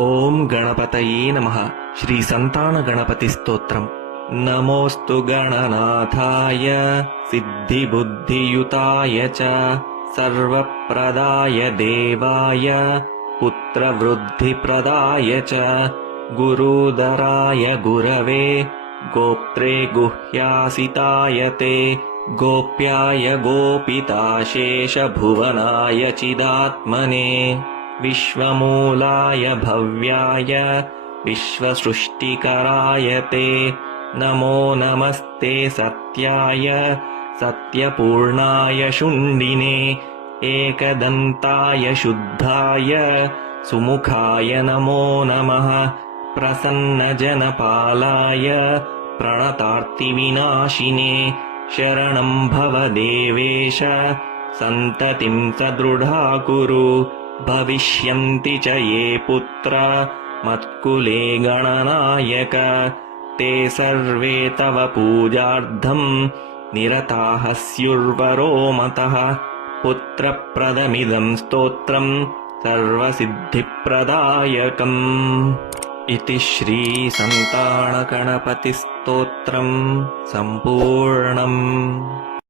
ಓಂ ಗಣಪತಯೇ ನಮಃ. ಶ್ರೀ ಸಂತಾನ ಗಣಪತಿ ಸ್ತೋತ್ರಂ. ನಮೋಸ್ತು ಗಣನಾಥಾಯ ಸಿದ್ಧಿಬುದ್ಧಿಯುತಾಯ ಚ ಸರ್ವಪ್ರದಾಯ ದೇವಾಯ ಪುತ್ರವೃದ್ಧಿಪ್ರದಾಯ ಚ ಗುರುದರಾಯ ಗುರವೇ ಗೋಪ್ತ್ರೇ ಗುಹ್ಯಾಸಿತಾಯ ತೇ ಗೋಪ್ಯಾಯ ಗೋಪಿತಾಶೇಷಭುವನಾಯ ಚಿದಾತ್ಮನೇ ವಿಶ್ವಮೂಲಾಯ ಭವ್ಯಾಯ ವಿಶ್ವಸೃಷ್ಟಿಕರಾಯ ತೇ ನಮೋ ನಮಸ್ತೆ ಸತ್ಯಾಯ ಸತ್ಯಪೂರ್ಣಾಯ ಶುಂಡಿನೇ ಏಕದಂತಾಯ ಶುದ್ಧಾಯ ಸುಮುಖಾಯ ನಮೋ ನಮಃ ಪ್ರಸನ್ನಜನಪಾಲಾಯ ಪ್ರಣತಾರ್ತಿವಿನಾಶಿನೇ ಶರಣಂ ಭವ ದೇವೇಶ ಸಂತತಿಂ ಸದೃಢಾ ಕುರು ಭವಿಷ್ಯಂತಿ ಚ ಯೇ ಪುತ್ರ ಮತ್ಕುಲೇ ಗಣನಾಯಕ ತೇ ಸರ್ವೇ ತವ ಪೂಜಾರ್ಥಂ ನಿರತಾಃ ಸ್ಯುರ್ವರೋ ಮತಃ ಪುತ್ರಪ್ರದಮಿದಂ ಸ್ತೋತ್ರಂ ಸರ್ವಸಿದ್ಧಿಪ್ರದಾಯಕಂ. ಇತಿ ಶ್ರೀ ಸಂತಾನ ಗಣಪತಿ ಸ್ತೋತ್ರಂ ಸಂಪೂರ್ಣಂ.